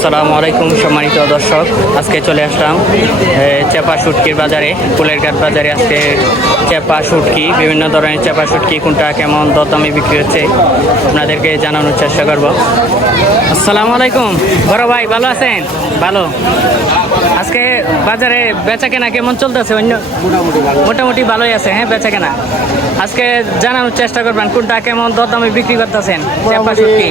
আসসালামু আলাইকুম সম্মানিত দর্শক। আজকে চলে আসলাম চেপা শুটকির বাজারে কুলেরঘাট বাজারে আজকে চেপা শুটকি বিভিন্ন ধরনের চেপা শুটকি কোনটা কেমন দরদামে বিক্রি হচ্ছে আপনাদেরকে জানানোর চেষ্টা করব। আসসালামু আলাইকুম। বড় ভাই ভালো আছেন? ভালো। আজকে বাজারে বেচা কেনা কেমন চলতেছে? অন্য মোটামুটি ভালোই আছে হ্যাঁ বেচা কেনা আজকে জানানোর চেষ্টা করবেন কোনটা কেমন দরদামে বিক্রি করতেছেন চেপা শুটকি?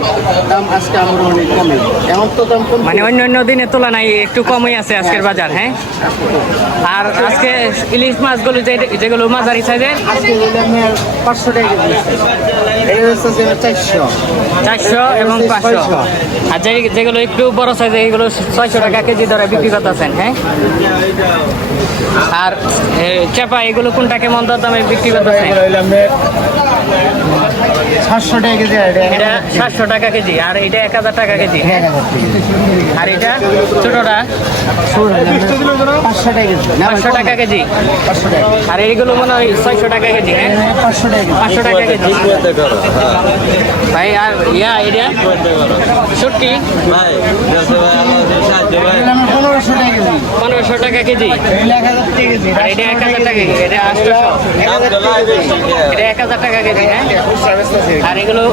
মানে অন্য অন্য দিনের তুলনায় একটু কমই আছে আজকের বাজার হ্যাঁ? আর আজকে ইলিশ মাছগুলো যে যেগুলো সাইজের পাঁচশো টাকা এটা হচ্ছে যে চারশো। চারশো এবং পাঁচশো। আর যে যেগুলো একটু বড় সাইজের এগুলো ছয়শো টাকা কেজি দরে বিক্রি করতেছেন হ্যাঁ? আর চেপা এগুলো কোনটা কেমন দর দামে বিক্রি করতেছেন? সাতশো টাকা কেজি আর এটা সাতশো টাকা কেজি আর এটা এক হাজার টাকা কেজি। হ্যাঁ আর এটা ছোটটা? পাঁচশো টাকা কেজি। পাঁচশো টাকা কেজি। পাঁচশো টাকা আর এইগুলো মনে হয় ছয়শো টাকা কেজি হ্যাঁ? পাঁচশো টাকা কেজি। পাঁচশো টাকা কেজি। ভাই আর ইয়া এটা? শুটকি ভাই পনেরোশো টাকা কেজি। পনেরোশো টাকা এটা এক হাজার টাকা কেজি। আর এটা এক হাজার টাকা কেজি এটা আটশোশো এটা এক হাজার টাকা কেজি হ্যাঁ? আর এগুলো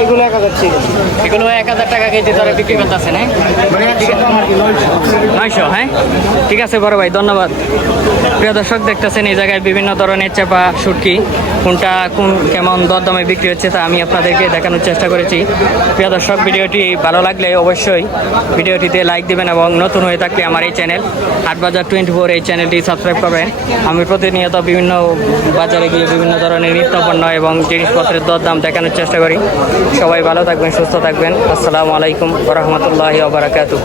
এগুলো এক হাজার টাকা কেজি। এগুলো এক হাজার টাকা কেজি ধরে বিক্রি করতেছেন হ্যাঁ? নয়শো হ্যাঁ? ঠিক আছে বড় ভাই, ধন্যবাদ। প্রিয় দর্শক, দেখতেছেন এই জায়গায় বিভিন্ন ধরনের চাপা শুটকি। কোনটা কোন কেমন দরদামে বিক্রি হচ্ছে তা আমি আপনাদেরকে দেখানোর চেষ্টা করেছি। প্রিয় দর্শক, ভিডিওটি ভালো লাগলে অবশ্যই ভিডিওটিতে লাইক দিবেন এবং নতুন হয়ে থাকলে আমার এই চ্যানেল, হাটবাজার টোয়েন্টি ফোর এই চ্যানেলটি সাবস্ক্রাইব করবেন। আমি প্রতিনিয়ত বিভিন্ন বাজারে গিয়ে বিভিন্ন ধরনের নিত্যপণ্য এবং জিনিসপত্রের দরদাম দেখানোর চেষ্টা করি। সবাই ভালো থাকবেন, সুস্থ থাকবেন। আসসালামু আলাইকুম রহমতুল্লাহি ওবরাকাতু